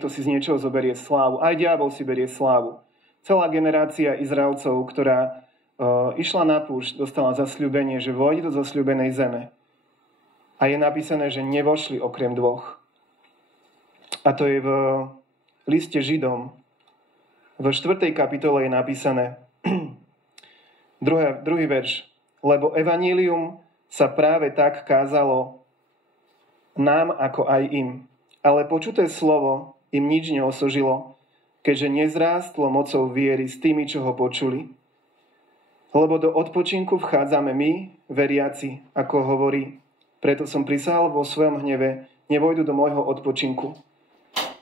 niekto si z niečoho zoberie slávu. Aj diabol si berie slávu. Celá generácia Izraelcov, ktorá išla na púšť, dostala zasľúbenie, že vojde do zasľúbenej zeme. A je napísané, že nevošli okrem dvoch. A to je v liste Židom. V 4. kapitole je napísané, druhý verš, lebo evanjelium sa práve tak kázalo nám ako aj im. Ale počuté slovo im nič neosožilo, keďže nezrástlo mocou viery s tými, čo ho počuli. Lebo do odpočinku vchádzame my, veriaci, ako hovorí. Preto som prisahal vo svojom hneve, nevojdu do môjho odpočinku.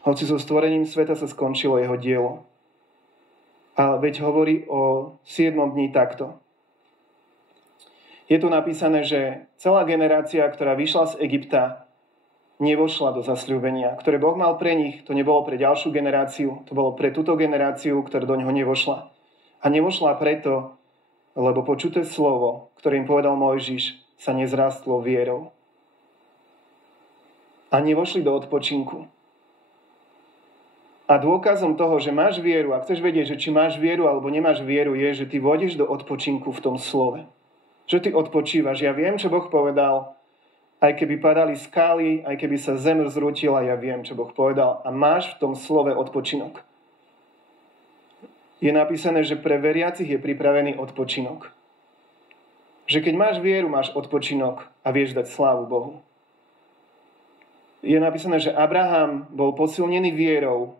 Hoci so stvorením sveta sa skončilo jeho dielo. A veď hovorí o 7. dni takto. Je tu napísané, že celá generácia, ktorá vyšla z Egypta, nevošla do zasľúbenia. Ktoré Boh mal pre nich, to nebolo pre ďalšiu generáciu, to bolo pre túto generáciu, ktorá do neho nevošla. A nevošla preto, lebo počuté slovo, ktoré im povedal Mojžiš, sa nezrástlo vierou. A nevošli do odpočinku. A dôkazom toho, že máš vieru, a chceš vedieť, že či máš vieru alebo nemáš vieru, je, že ty vôjdeš do odpočinku v tom slove. Že ty odpočívaš. Ja viem, čo Boh povedal. Aj keby padali skály, aj keby sa zem zrútila, ja viem, čo Boh povedal. A máš v tom slove odpočinok. Je napísané, že pre veriacich je pripravený odpočinok. Že keď máš vieru, máš odpočinok a vieš dať slávu Bohu. Je napísané, že Abraham bol posilnený vierou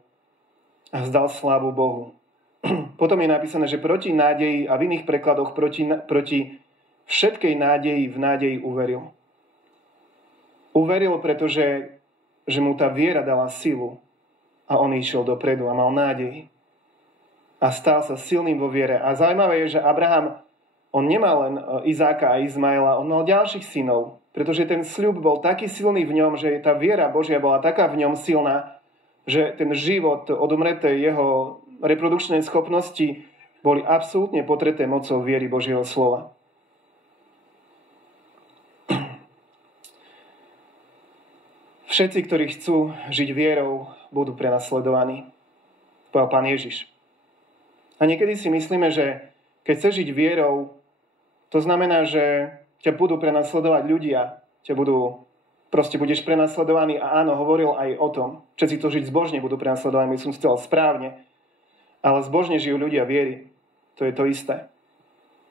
a vzdal slávu Bohu. Potom je napísané, že proti nádeji a v iných prekladoch proti všetkej nádeji v nádeji uveril. Uveril, pretože že mu tá viera dala silu a on išiel dopredu a mal nádej. A stal sa silným vo viere. A zaujímavé je, že Abraham, on nemal len Izáka a Izmaela, on mal ďalších synov, pretože ten sľub bol taký silný v ňom, že tá viera Božia bola taká v ňom silná, že ten život odumreté jeho reprodukčné schopnosti boli absolútne potreté mocou viery Božieho slova. Všetci, ktorí chcú žiť vierou, budú prenasledovaní. Povedal Pán Ježiš. A niekedy si myslíme, že keď chceš žiť vierou, to znamená, že ťa budú prenasledovať ľudia, budeš prenasledovaný a áno, hovoril aj o tom. Všetci, kto žiť zbožne, budú prenasledovaní, som chcel správne. Ale zbožne žijú ľudia viery. To je to isté.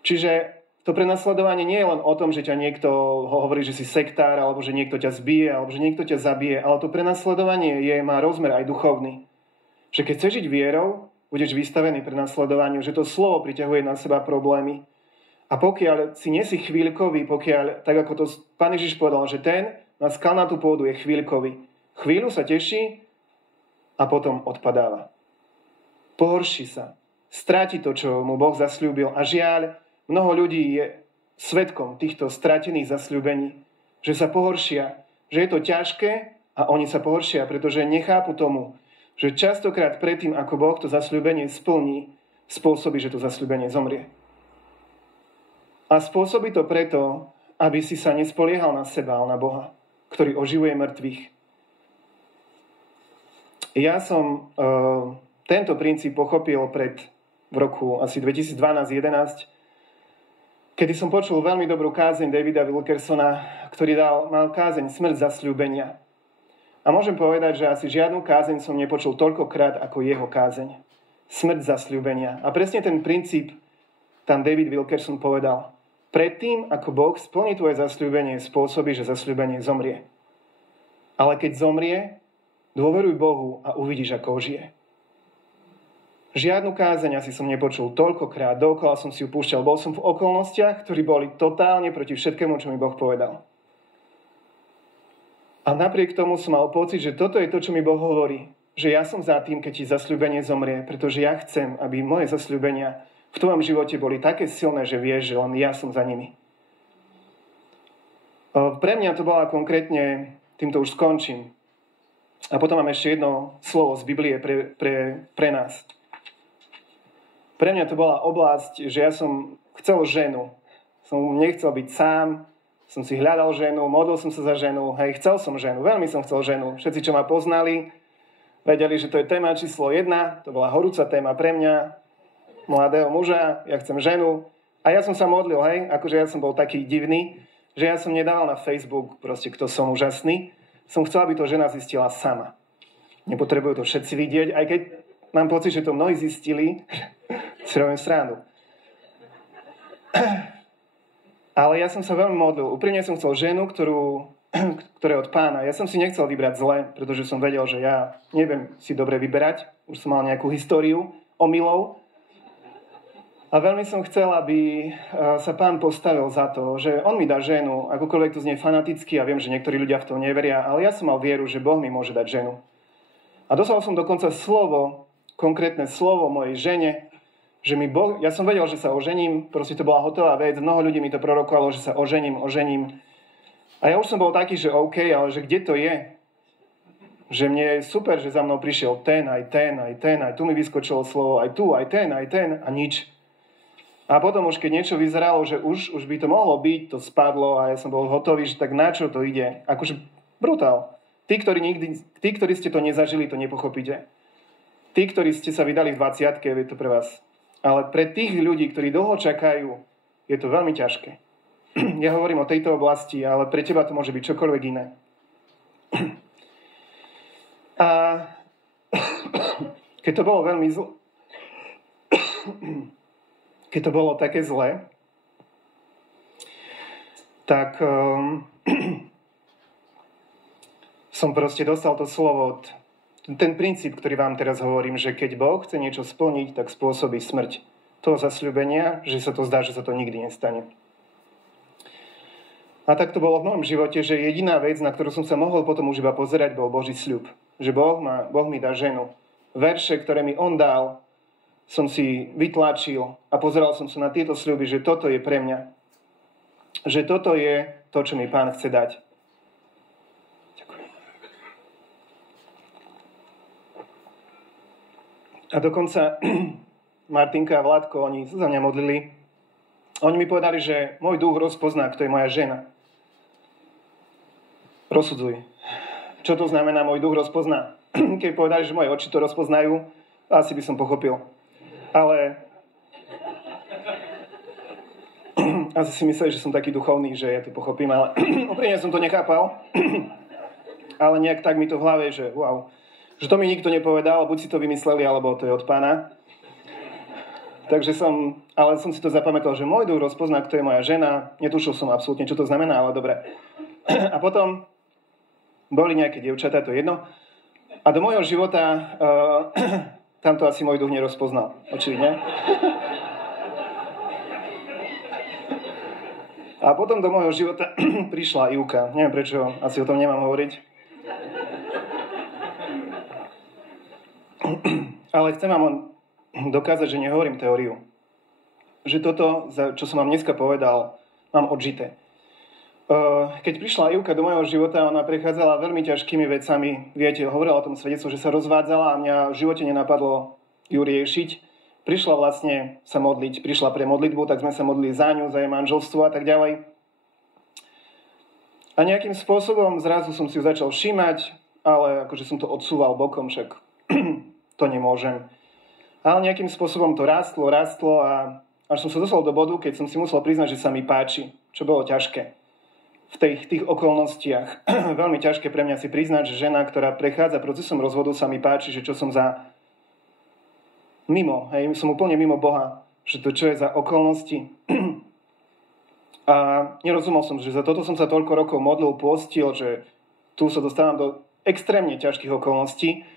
Čiže to prenasledovanie nie je len o tom, že ťa niekto hovorí, že si sektár, alebo že niekto ťa zbije, alebo že niekto ťa zabije, ale to prenasledovanie má rozmer aj duchovný. Že keď chceš žiť vierou, budeš vystavený prenasledovaniu, že to slovo priťahuje na seba problémy. A pokiaľ si nie si chvíľkový, tak ako to Pán Ježiš povedal, že ten na skalnatú pôdu je chvíľkový. Chvíľu sa teší a potom odpadáva. Pohorší sa. Stráti to, čo mu Boh zasľúbil. A žiaľ, mnoho ľudí je svedkom týchto stratených zasľúbení. Že sa pohoršia. Že je to ťažké a oni sa pohoršia, pretože nechápu tomu, že častokrát predtým, ako Boh to zasľúbenie splní, spôsobí, že to zasľúbenie zomrie. A spôsobí to preto, aby si sa nespoliehal na seba, ale na Boha, ktorý oživuje mŕtvych. Ja som tento princíp pochopil v roku asi 2012-2011, kedy som počul veľmi dobrú kázeň Davida Wilkersona, ktorý mal kázeň Smrť zasľúbenia. A môžem povedať, že asi žiadnu kázeň som nepočul toľkokrát ako jeho kázeň. Smrť zasľúbenia. A presne ten princíp tam David Wilkerson povedal. Predtým, ako Boh splní tvoje zasľúbenie, spôsobí, že zasľúbenie zomrie. Ale keď zomrie, dôveruj Bohu a uvidíš, ako žije. Žiadnu kázeň asi som nepočul toľkokrát. Dookola som si ju púšťal. Bol som v okolnostiach, ktorí boli totálne proti všetkému, čo mi Boh povedal. A napriek tomu som mal pocit, že toto je to, čo mi Boh hovorí. Že ja som za tým, keď ti zasľúbenie zomrie, pretože ja chcem, aby moje zasľúbenia v tvojom živote boli také silné, že vieš, že len ja som za nimi. Pre mňa to bola konkrétne, týmto už skončím. A potom mám ešte jedno slovo z Biblie pre nás. Pre mňa to bola oblasť, že ja som chcel ženu. Som nechcel byť sám, som si hľadal ženu, modlil som sa za ženu, chcel som ženu, veľmi som chcel ženu. Všetci, čo ma poznali, Vedeli, že to je téma číslo 1, to bola horúca téma pre mňa, mladého muža, ja chcem ženu. A ja som sa modlil, hej, akože ja som bol taký divný, že ja som nedával na Facebook proste, kto som úžasný. Som chcel, aby to žena zistila sama. Nepotrebujú to všetci vidieť, aj keď mám pocit, že to mnohí zistili, si robím srandu. Ale ja som sa veľmi modlil. Úprimne som chcel ženu, ktorá je od Pána. Ja som si nechcel vybrať zle, pretože som vedel, že ja neviem si dobre vyberať. Už som mal nejakú históriu omylov. A veľmi som chcel, aby sa Pán postavil za to, že on mi dá ženu, akokoľvek to znie fanaticky, a viem, že niektorí ľudia v to neveria, ale ja som mal vieru, že Boh mi môže dať ženu. A dostal som dokonca slovo, konkrétne slovo mojej žene, že mi Boh, ja som vedel, že sa ožením, proste to bola hotová vec, mnoho ľudí mi to prorokovalo, že sa ožením. A ja už som bol taký, že OK, ale že kde to je? Že mne je super, že za mnou prišiel ten, aj tu mi vyskočilo slovo, aj tu, aj ten, a nič. A potom už keď niečo vyzeralo, že už by to mohlo byť, to spadlo a ja som bol hotový, že tak na čo to ide? Akože brutál. Tí, ktorí ste to nezažili, to nepochopíte. Tí, ktorí ste sa vydali v 20-ke, je to pre vás. Ale pre tých ľudí, ktorí dlho čakajú, je to veľmi ťažké. Ja hovorím o tejto oblasti, ale pre teba to môže byť čokoľvek iné. A keď to bolo veľmi zlé, keď to bolo také zlé, tak som proste dostal to slovo, ten princíp, ktorý vám teraz hovorím, že keď Boh chce niečo splniť, tak spôsobí smrť toho zasľúbenia, že sa to zdá, že sa to nikdy nestane. A tak to bolo v mojom živote, že jediná vec, na ktorú som sa mohol potom už iba pozerať, bol Boží sľub. Že Boh mi dá ženu. Verše, ktoré mi on dal, som si vytlačil a pozeral som sa na tieto sľuby, že toto je pre mňa. Že toto je to, čo mi Pán chce dať. Ďakujem. A dokonca Martinka a Vládko, oni sa za mňa modlili. Oni mi povedali, že môj duch rozpozná, kto je moja žena. Rozsudzuj. Čo to znamená, môj duch rozpozná? Keď povedali, že moje oči to rozpoznajú, asi by som pochopil. Ale asi si mysleli, že som taký duchovný, že ja to pochopím, ale úprimne som to nechápal. Ale nejak tak mi to v hlave, že wow. Že to mi nikto nepovedal, buď si to vymysleli, alebo to je od Pána. Takže som si to zapamätal, že môj duch rozpozná, kto je moja žena. Netušil som absolútne, čo to znamená, ale dobre. A potom boli nejaké dievčatá, to je jedno. A do môjho života tamto asi môj duch nerozpoznal. Očividne. A potom do môjho života prišla Ivka. Neviem prečo, asi o tom nemám hovoriť. Ale chcem vám dokázať, že nehovorím teóriu. Že toto, čo som vám dneska povedal, mám odžité. Keď prišla Ivka do môjho života, ona prechádzala veľmi ťažkými vecami. Viete, hovorila o tom svedectvu, že sa rozvádzala a mňa v živote nenapadlo ju riešiť. Prišla vlastne sa modliť, prišla pre modlitbu, tak sme sa modlili za ňu, za jej manželstvo a tak ďalej. A nejakým spôsobom zrazu som si ju začal všímať, ale akože som to odsúval bokom, však to nemôžem. Ale nejakým spôsobom to rástlo a až som sa dostal do bodu, keď som si musel priznať, že sa mi páči, čo bolo ťažké. V tých okolnostiach. Veľmi ťažké pre mňa si priznať, že žena, ktorá prechádza procesom rozvodu, sa mi páči, že čo som za mimo, som úplne mimo Boha, že to čo je za okolnosti. A nerozumel som, že za toto som sa toľko rokov modlil, postil, že tu sa dostávam do extrémne ťažkých okolností,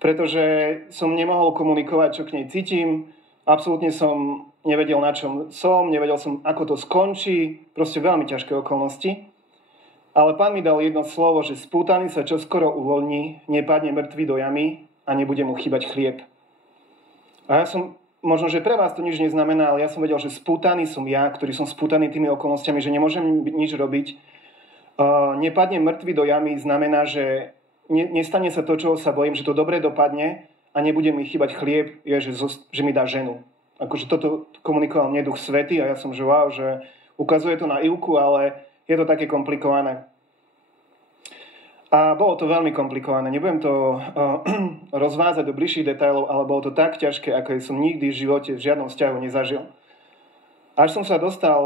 pretože som nemohol komunikovať, čo k nej cítim, absolútne som nevedel, na čom som, nevedel som, ako to skončí, proste veľmi ťažké okolnosti. Ale Pán mi dal jedno slovo, že spútaný sa čoskoro uvoľní, nepadne mŕtvy do jamy a nebude mu chýbať chlieb. A ja som, možno, že pre vás to nič neznamená, ale ja som vedel, že spútaný som ja, ktorý som spútaný tými okolnostiami, že nemôžem nič robiť. Nepadne mŕtvy do jamy znamená, že nestane sa to, čo sa bojím, že to dobre dopadne a nebude mi chýbať chlieb, že mi dá ženu. Akože toto komunikoval mne Duch Svätý a ja som, že wow, že ukazuje to na Ivku, ale je to také komplikované. A bolo to veľmi komplikované. Nebudem to rozvázať do bližších detailov, ale bolo to tak ťažké, ako som nikdy v živote v žiadnom vzťahu nezažil. Až som sa dostal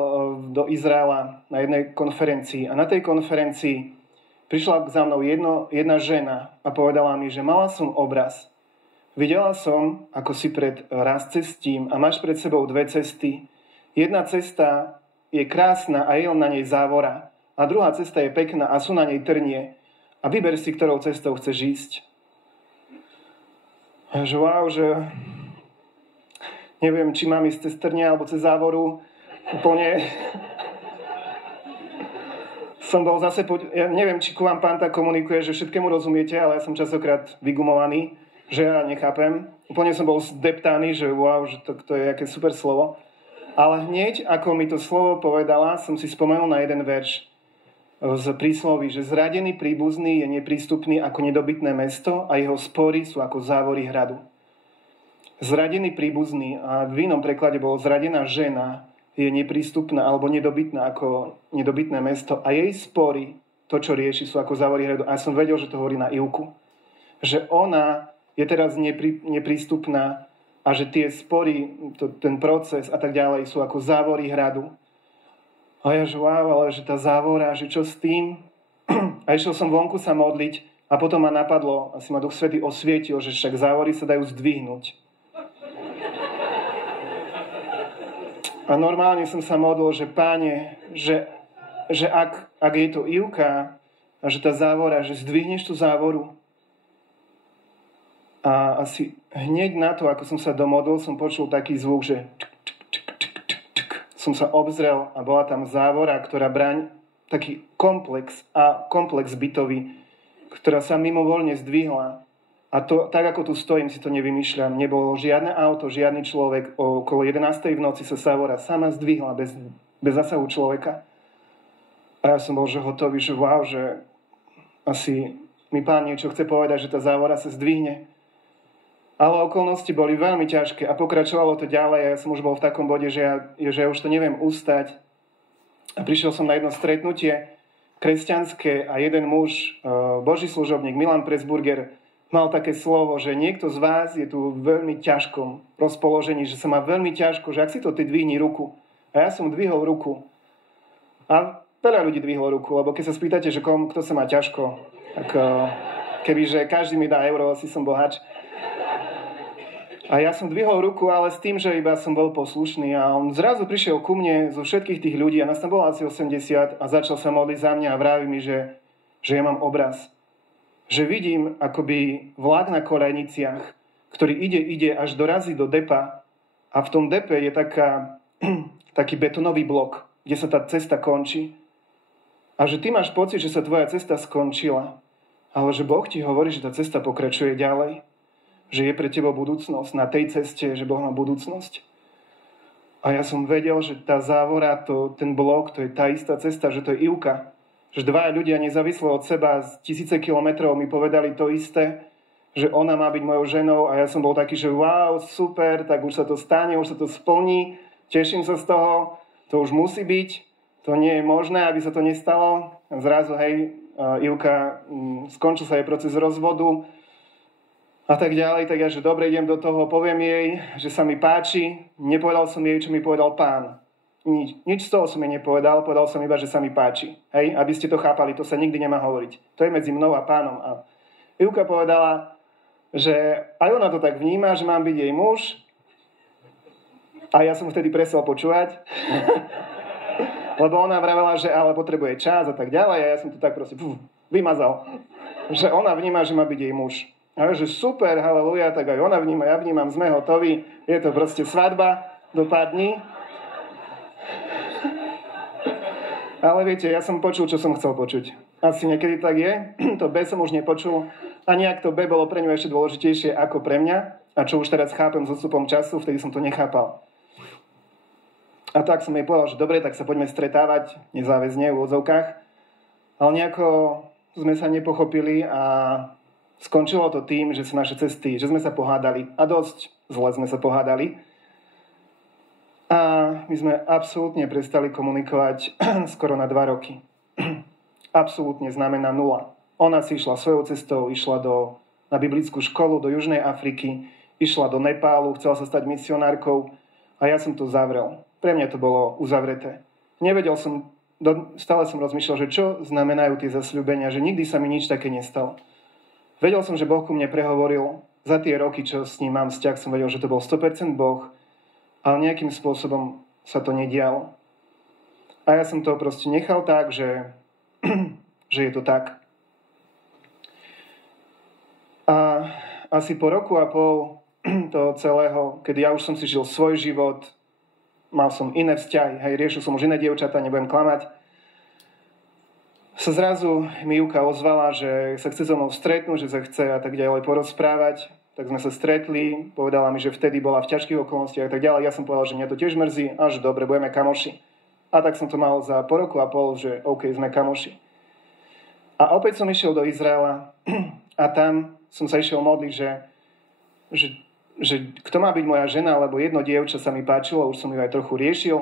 do Izraela na jednej konferencii a na tej konferencii prišla za mnou jedna žena a povedala mi, že mala som obraz. Videla som, ako si pred raz cestím a máš pred sebou dve cesty. Jedna cesta je krásna a je na nej závora a druhá cesta je pekná a sú na nej trnie. A vyber si, ktorou cestou chceš ísť. A že wow, že neviem, či mám ísť cez trnie alebo cez závoru. Úplne som bol zase, ja neviem, či ku vám pán tak komunikuje, že všetkému rozumiete, ale ja som častokrát vygumovaný, že ja nechápem. Úplne som bol zdeptaný, že wow, že to je aké super slovo. Ale hneď, ako mi to slovo povedala, som si spomenul na jeden verš z prísloví, že zradený príbuzný je neprístupný ako nedobytné mesto a jeho spory sú ako závory hradu. Zradený príbuzný, a v inom preklade bolo zradená žena, je neprístupná alebo nedobytná ako nedobytné mesto a jej spory, to čo rieši, sú ako závory hradu. A ja som vedel, že to hovorí na Ivku. Že ona je teraz neprístupná a že tie spory, ten proces a tak ďalej sú ako závory hradu. A ja, že wow, ale že tá závora, že čo s tým? A išiel som vonku sa modliť a potom ma napadlo, asi ma Duch Svätý osvietil, že však závory sa dajú zdvihnúť. A normálne som sa modlil, že Páne, že ak je to Ivka a že tá závora, že zdvihneš tú závoru. A asi hneď na to, ako som sa domodlil, som počul taký zvuk, že som sa obzrel a bola tam závora, ktorá taký komplex bytový, ktorá sa mimovoľne zdvihla. A to, tak ako tu stojím, si to nevymýšľam. Nebolo žiadne auto, žiadny človek. Okolo 11. v noci sa závora sama zdvihla bez zasahu človeka. A ja som bol že hotový, že wow, že asi mi pán niečo chce povedať, že tá závora sa zdvihne. Ale okolnosti boli veľmi ťažké a pokračovalo to ďalej a ja som už bol v takom bode, že ja už to neviem ustať. A prišiel som na jedno stretnutie kresťanské a jeden muž, Boží služobník Milan Pressburger, mal také slovo, že niekto z vás je tu v veľmi ťažkom rozpoložení, že sa má veľmi ťažko, že ak si to ty dvihni ruku. A ja som dvihol ruku. A veľa ľudí dvihlo ruku, lebo keď sa spýtate, že kto sa má ťažko, tak kebyže každý mi dá euro, asi som bohač. A ja som dvihol ruku, ale s tým, že iba som bol poslušný. A on zrazu prišiel ku mne zo všetkých tých ľudí, a nás tam bolo asi 80, a začal sa modliť za mňa a vraví mi, že ja mám obraz. Že vidím akoby vlak na koľajniciach, ktorý ide až dorazí do depa. A v tom depe je taký betonový blok, kde sa tá cesta končí. A že ty máš pocit, že sa tvoja cesta skončila. Ale že Boh ti hovorí, že tá cesta pokračuje ďalej. Že je pre teba budúcnosť na tej ceste, že Boh má budúcnosť. A ja som vedel, že tá závora, ten blok, to je tá istá cesta, že to je Ivka. Že dvaja ľudia nezávisle od seba z 1000 kilometrov mi povedali to isté, že ona má byť mojou ženou a ja som bol taký, že wow, super, tak už sa to stane, už sa to splní, teším sa z toho, to už musí byť, to nie je možné, aby sa to nestalo. A zrazu, hej, Ivka, skončil sa jej proces rozvodu, a tak ďalej, tak ja, že dobre, idem do toho, poviem jej, že sa mi páči. Nepovedal som jej, čo mi povedal pán. Nič z toho som jej nepovedal, povedal som iba, že sa mi páči. Hej, aby ste to chápali, to sa nikdy nemá hovoriť. To je medzi mnou a pánom. A Ivka povedala, že aj ona to tak vníma, že mám byť jej muž. A ja som vtedy prestal počúvať. Lebo ona vravela, že ale potrebuje čas a tak ďalej. A ja som to tak proste vymazal. Že ona vníma, že má byť jej muž. A že super, haleluja, tak aj ona vníma, ja vnímam, sme hotoví, je to proste svadba do pár dní. Ale viete, ja som počul, čo som chcel počuť. Asi niekedy tak je, to B som už nepočul a nejak to B bolo pre ňu ešte dôležitejšie ako pre mňa a čo už teraz chápem s odstupom času, vtedy som to nechápal. A tak som jej povedal, že dobre, tak sa poďme stretávať nezáväzne v odzovkách, ale nejako sme sa nepochopili a skončilo to tým, že sa naše cesty, že sme sa pohádali a dosť zle sme sa pohádali. A my sme absolútne prestali komunikovať skoro na 2 roky. Absolútne znamená 0. Ona si išla svojou cestou, išla na biblickú školu do Južnej Afriky, išla do Nepálu, chcela sa stať misionárkou a ja som to zavrel. Pre mňa to bolo uzavreté. Nevedel som, stále som rozmýšľal, že čo znamenajú tie zasľúbenia, že nikdy sa mi nič také nestalo. Vedel som, že Boh ku mne prehovoril, za tie roky, čo s ním mám vzťah, som vedel, že to bol 100% Boh, ale nejakým spôsobom sa to nedialo. A ja som to proste nechal tak, že je to tak. A asi po roku a pol toho celého, keď ja už som si žil svoj život, mal som iné vzťahy, riešil som už iné dievčatá, nebudem klamať, sa zrazu mi Júka ozvala, že sa chce so mnou stretnúť, že sa chce a tak ďalej porozprávať. Tak sme sa stretli, povedala mi, že vtedy bola v ťažkých okolnostiach a tak ďalej. Ja som povedal, že mňa to tiež mrzí, až dobre, budeme kamoši. A tak som to mal za po roku a pol, že OK, sme kamoši. A opäť som išiel do Izraela a tam som sa išiel modliť, že kto má byť moja žena, lebo jedno dievča sa mi páčilo, už som ju aj trochu riešil.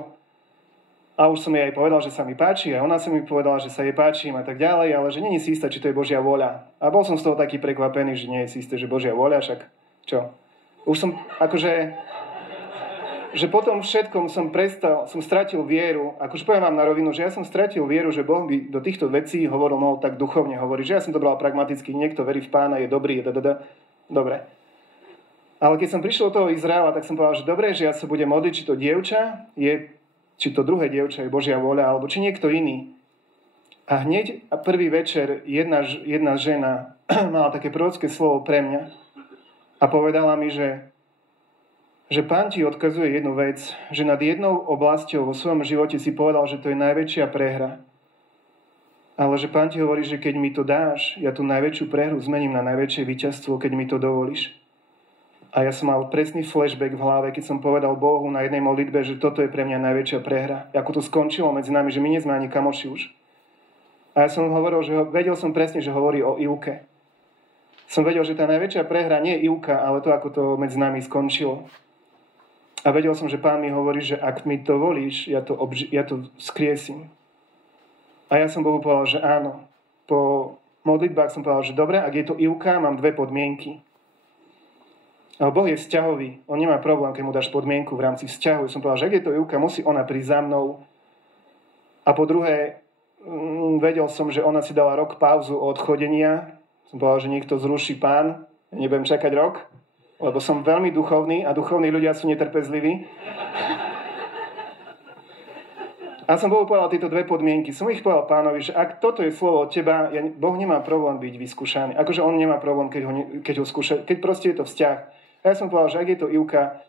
A už som jej aj povedal, že sa mi páči, a ona sa mi povedala, že sa jej páčim a tak ďalej, ale že nie je si istá, či to je Božia vôľa. A bol som z toho taký prekvapený, že nie je si istý, že Božia vôľa, však čo? Už som akože že potom všetkom som stratil vieru, akože poviem vám na rovinu, že ja som stratil vieru, že Boh by do týchto vecí hovoril, mohol tak duchovne hovoriť, že ja som to bral pragmaticky, niekto verí v Pána, je dobrý, dobre. Ale keď som prišiel do toho Izraela, tak som povedal, že dobre, že ja sa budem modliť, či to dievča či to druhé dievča je Božia vôľa, alebo či niekto iný. A hneď prvý večer jedna žena mala také prorocké slovo pre mňa a povedala mi, že Pán ti odkazuje jednu vec, že nad jednou oblasťou vo svojom živote si povedal, že to je najväčšia prehra. Ale že Pán ti hovorí, že keď mi to dáš, ja tú najväčšiu prehru zmením na najväčšie víťazstvo, keď mi to dovolíš. A ja som mal presný flashback v hlave, keď som povedal Bohu na jednej modlitbe, že toto je pre mňa najväčšia prehra. Ako to skončilo medzi nami, že my nie sme ani kamoši už. A ja som hovoril, že vedel som presne, že hovorí o Ivke. Som vedel, že tá najväčšia prehra nie je Ivka, ale to, ako to medzi nami skončilo. A vedel som, že Pán mi hovorí, že ak mi to volíš, ja to skriesím. A ja som Bohu povedal, že áno. Po modlitbách som povedal, že dobre, ak je to Ivka, mám dve podmienky. Ale Boh je vzťahový. On nemá problém, keď mu dáš podmienku v rámci vzťahu. Som povedal, že ak je to Ivka, musí ona prísť za mnou. A po druhé, vedel som, že ona si dala rok pauzu od chodenia. Som povedal, že niekto zruší Pán. Ja nebudem čakať rok, lebo som veľmi duchovný a duchovní ľudia sú netrpezliví. A som Bohu povedal tieto dve podmienky. Som ich povedal Pánovi, že ak toto je slovo od teba, Boh nemá problém byť vyskúšaný. Akože on nemá problém, keď ho skúša, keď proste je to vzťah. A ja som povedal, že ak je to Ivka,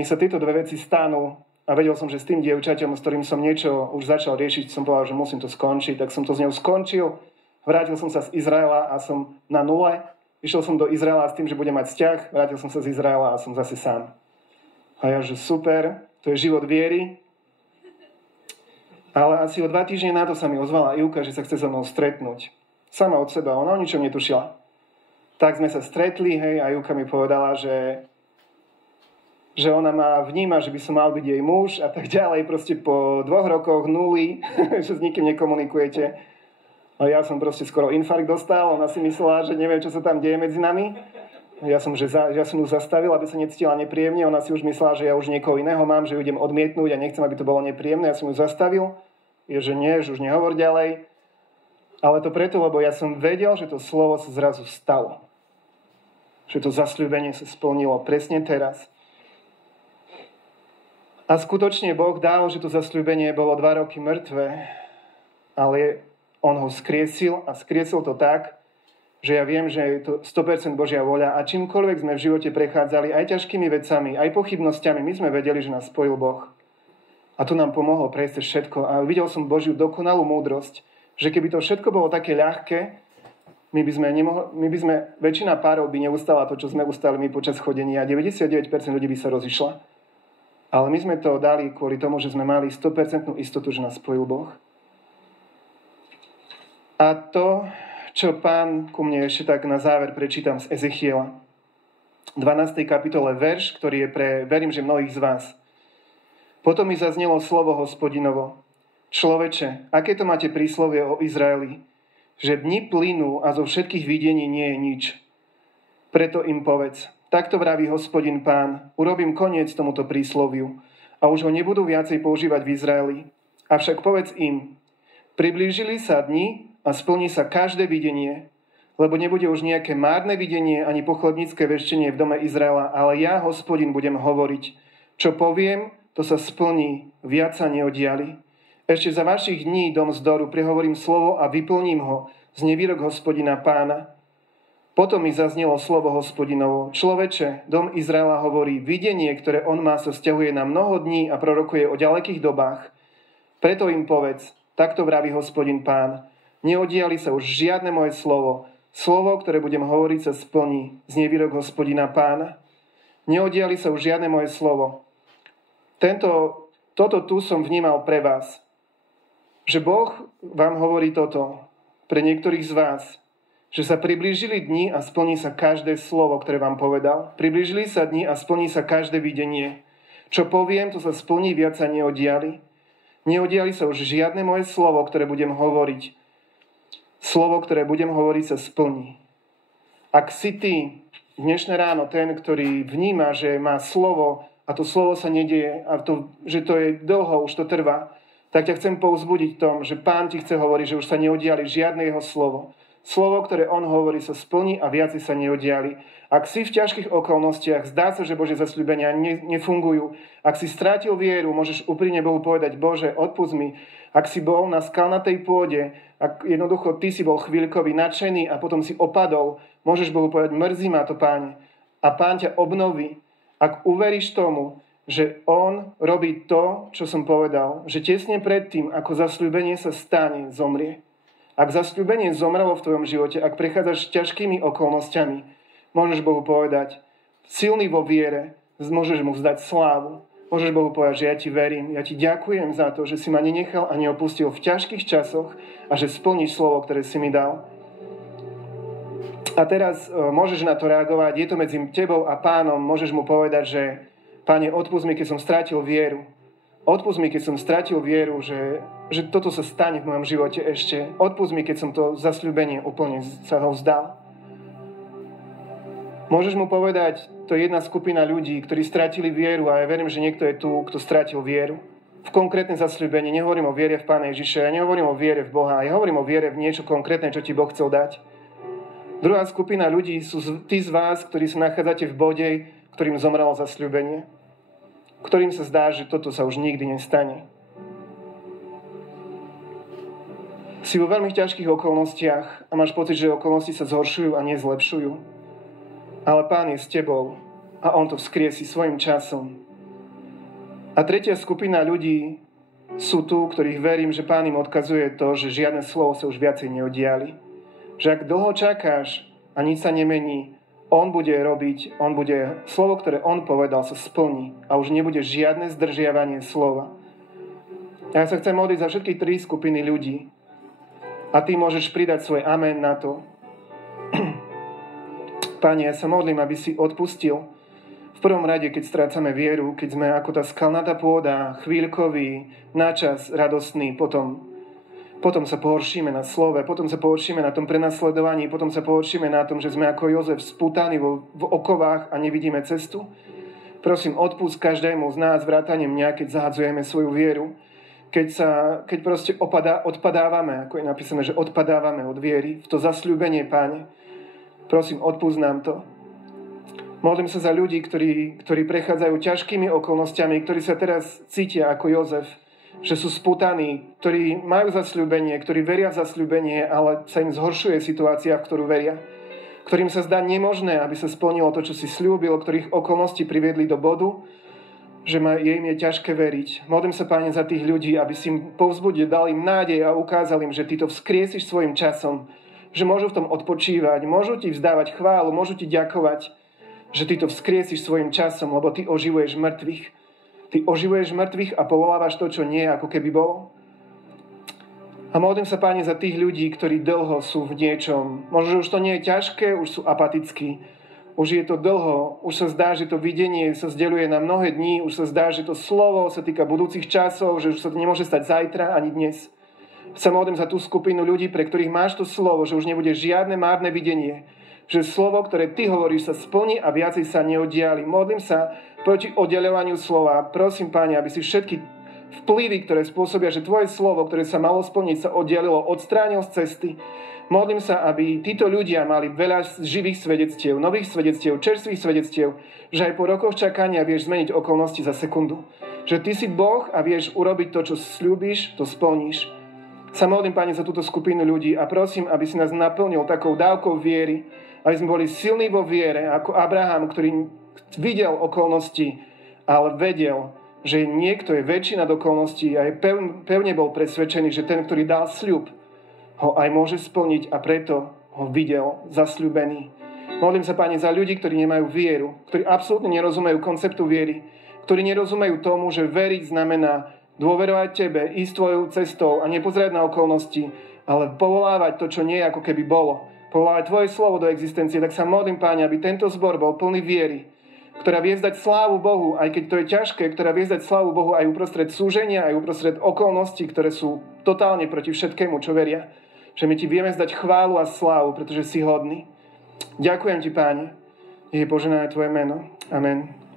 nech sa tieto dve veci stanú. A vedel som, že s tým dievčaťom, s ktorým som niečo už začal riešiť, som povedal, že musím to skončiť. Tak som to s ňou skončil. Vrátil som sa z Izraela a som na nule. Išiel som do Izraela s tým, že budem mať vzťah. Vrátil som sa z Izraela a som zase sám. A ja, že super, to je život viery. Ale asi o 2 týždne na to sa mi ozvala Ivka, že sa chce so mnou stretnúť. Sama od seba, ona o ničom netušila. Tak sme sa stretli, a Ivka mi povedala, že ona ma vníma, že by som mal byť jej muž a tak ďalej. Proste po 2 rokoch nuly, že s nikým nekomunikujete. A ja som proste skoro infarkt dostal. Ona si myslela, že neviem, čo sa tam deje medzi nami. Ja som ju zastavil, aby sa necítila nepríjemne. Ona si už myslela, že ja už niekoho iného mám, že ju idem odmietnúť a nechcem, aby to bolo nepríjemné. Ja som ju zastavil. Že nie, že už nehovor ďalej. Ale to preto, lebo ja som vedel, že to slovo sa zrazu stalo. Že to zasľúbenie sa splnilo presne teraz. A skutočne Boh dal, že to zasľúbenie bolo 2 roky mŕtve, ale on ho skriesil a skriesil to tak, že ja viem, že je to 100% Božia voľa a čímkoľvek sme v živote prechádzali, aj ťažkými vecami, aj pochybnosťami, my sme vedeli, že nás spojil Boh. A to nám pomohlo prejsť všetko. A videl som Božiu dokonalú múdrosť, že keby to všetko bolo také ľahké, my by sme, väčšina párov by neustala to, čo sme ustali my počas chodenia a 99% ľudí by sa rozišla. Ale my sme to dali kvôli tomu, že sme mali 100% istotu, že nás spojil Boh. A to, čo Pán ku mne ešte tak na záver prečítam z Ezechiela. 12. kapitole verš, ktorý je verím, že mnohých z vás. Potom mi zaznelo slovo Hospodinovo. Človeče, aké to máte príslovie o Izraeli? že dni plynú a zo všetkých videní nie je nič. Preto im povedz, takto vraví Hospodin Pán, urobím koniec tomuto prísloviu a už ho nebudú viacej používať v Izraeli. Avšak povedz im, priblížili sa dni a splní sa každé videnie, lebo nebude už nejaké márne videnie ani pochlebnícke veštenie v dome Izraela, ale ja, Hospodin, budem hovoriť. Čo poviem, to sa splní, viac sa neodiali. Ešte za vašich dní, dom zdoru, prehovorím slovo a vyplním ho, znie výrok Hospodina Pána. Potom mi zaznelo slovo Hospodinovo. Človeče, dom Izraela hovorí, videnie, ktoré on má, sa vzťahuje na mnoho dní a prorokuje o ďalekých dobách. Preto im povedz, takto vraví Hospodin Pán, neodiali sa už žiadne moje slovo. Slovo, ktoré budem hovoriť, sa splní, znie výrok Hospodina Pána. Neodiali sa už žiadne moje slovo. Toto tu som vnímal pre vás. Že Boh vám hovorí toto, pre niektorých z vás, že sa priblížili dni a splní sa každé slovo, ktoré vám povedal. Priblížili sa dni a splní sa každé videnie. Čo poviem, to sa splní, viac sa neodiali. Neodiali sa už žiadne moje slovo, ktoré budem hovoriť. Slovo, ktoré budem hovoriť, sa splní. Ak si ty dnešné ráno ten, ktorý vníma, že má slovo a to slovo sa nedieje a že to je dlho, už to trvá, tak ťa chcem povzbudiť v tom, že Pán ti chce hovoriť, že už sa neodiali žiadne jeho slovo. Slovo, ktoré on hovorí, sa splní a viac sa neodiali. Ak si v ťažkých okolnostiach, zdá sa, že Božie zasľúbenia nefungujú, ak si strátil vieru, môžeš úprimne Bohu povedať, Bože, odpusť mi. Ak si bol na skalnatej pôde, ak jednoducho ty si bol chvíľkový nadšený a potom si opadol, môžeš Bohu povedať, mrzí ma to, Páne. A Pán ťa obnoví. Ak uveríš tomu, že on robí to, čo som povedal, že tesne predtým, ako zasľúbenie sa stane, zomrie. Ak zasľúbenie zomrelo v tvojom živote, ak prechádzaš ťažkými okolnostiami, môžeš Bohu povedať, silný vo viere, môžeš mu vzdať slávu. Môžeš Bohu povedať, že ja ti verím, ja ti ďakujem za to, že si ma nenechal a neopustil v ťažkých časoch a že splníš slovo, ktoré si mi dal. A teraz môžeš na to reagovať, je to medzi tebou a Pánom, môžeš mu povedať, že Pane, odpusť mi, keď som strátil vieru. Odpusť mi, keď som strátil vieru, že toto sa stane v mojom živote ešte. Odpusť mi, keď som to zasľúbenie úplne sa ho vzdal. Môžeš mu povedať, to je jedna skupina ľudí, ktorí stratili vieru a ja verím, že niekto je tu, kto stratil vieru. V konkrétne zasľúbenie, nehovorím o viere v Pána Ježiša, ja nehovorím o viere v Boha, ja hovorím o viere v niečo konkrétne, čo ti Boh chcel dať. Druhá skupina ľudí sú tí z vás, ktorí sa nachádzate v bode, ktorým zomrelo zasľúbenie, ktorým sa zdá, že toto sa už nikdy nestane. Si vo veľmi ťažkých okolnostiach a máš pocit, že okolnosti sa zhoršujú a nezlepšujú. Ale Pán je s tebou a on to vzkriesí svojim časom. A tretia skupina ľudí sú tu, ktorých verím, že Pán im odkazuje to, že žiadne slovo sa už viacej neodiali. Že ak dlho čakáš a nič sa nemení, on bude robiť, slovo, ktoré on povedal, sa splní a už nebude žiadne zdržiavanie slova. Ja sa chcem modliť za všetky tri skupiny ľudí a ty môžeš pridať svoj amen na to. Pane, ja sa modlím, aby si odpustil. V prvom rade, keď strácame vieru, keď sme ako tá skalnatá pôda, chvíľkový, načas, radostný, potom sa pohoršíme na slove, potom sa pohoršíme na tom prenasledovaní, potom sa pohoršíme na tom, že sme ako Jozef spútaní v okovách a nevidíme cestu. Prosím, odpusť každému z nás vrátane mňa, keď zahadzujeme svoju vieru, keď proste odpadávame, ako je napísané, že odpadávame od viery, v to zasľúbenie, Páne. Prosím, odpusť nám to. Modlím sa za ľudí, ktorí prechádzajú ťažkými okolnostiami, ktorí sa teraz cítia ako Jozef, že sú spútaní, ktorí majú zasľúbenie, ktorí veria v zasľúbenie, ale sa im zhoršuje situácia, v ktorú veria. Ktorým sa zdá nemožné, aby sa splnilo to, čo si sľúbil, ktorých okolnosti priviedli do bodu, že im je ťažké veriť. Modlím sa, Páne, za tých ľudí, aby si im povzbudil, dal im nádej a ukázal im, že ty to vzkriesiš svojim časom, že môžu v tom odpočívať, môžu ti vzdávať chválu, môžu ti ďakovať, že ty to vzkriesiš svojim časom, lebo ty oživuješ mŕtvych. Ty oživuješ mŕtvych a povolávaš to, čo nie, ako keby bolo. A modlím sa, Páne, za tých ľudí, ktorí dlho sú v niečom. Možno, že už to nie je ťažké, už sú apatickí. Už je to dlho, už sa zdá, že to videnie sa zdeľuje na mnohé dní, už sa zdá, že to slovo sa týka budúcich časov, že už sa to nemôže stať zajtra ani dnes. Sa modlím za tú skupinu ľudí, pre ktorých máš to slovo, že už nebude žiadne márne videnie, že slovo, ktoré ty hovoríš, sa splní a viacej sa neoddiali. Modlím sa proti oddeľovaniu slova. Prosím, Pane, aby si všetky vplyvy, ktoré spôsobia, že tvoje slovo, ktoré sa malo splniť, sa oddialilo, odstránil z cesty. Modlím sa, aby títo ľudia mali veľa živých svedectiev, nových svedectiev, čerstvých svedectiev, že aj po rokoch čakania vieš zmeniť okolnosti za sekundu. Že ty si Boh a vieš urobiť to, čo sľúbiš, to splníš. Sa modlím, Pane, za túto skupinu ľudí a prosím, aby si nás naplnil takou dávkou viery, aby sme boli silní vo viere, ako Abraham, ktorý videl okolnosti, ale vedel, že niekto je väčší nad okolností a pevne bol presvedčený, že ten, ktorý dal sľub, ho aj môže splniť a preto ho videl zasľúbený. Modlím sa, Pane, za ľudí, ktorí nemajú vieru, ktorí absolútne nerozumejú konceptu viery, ktorí nerozumejú tomu, že veriť znamená dôverovať Tebe, ísť tvojou cestou a nepozerať na okolnosti, ale povolávať to, čo nie je, ako keby bolo. Povolávať Tvoje slovo do existencie. Tak sa modlím, Páne, aby tento zbor bol plný viery, ktorá vie zdať slávu Bohu, aj keď to je ťažké, ktorá vie zdať slávu Bohu aj uprostred súženia, aj uprostred okolností, ktoré sú totálne proti všetkému, čo veria. Že my Ti vieme zdať chválu a slávu, pretože si hodný. Ďakujem Ti, Páne. Je poženané Tvoje meno. Amen.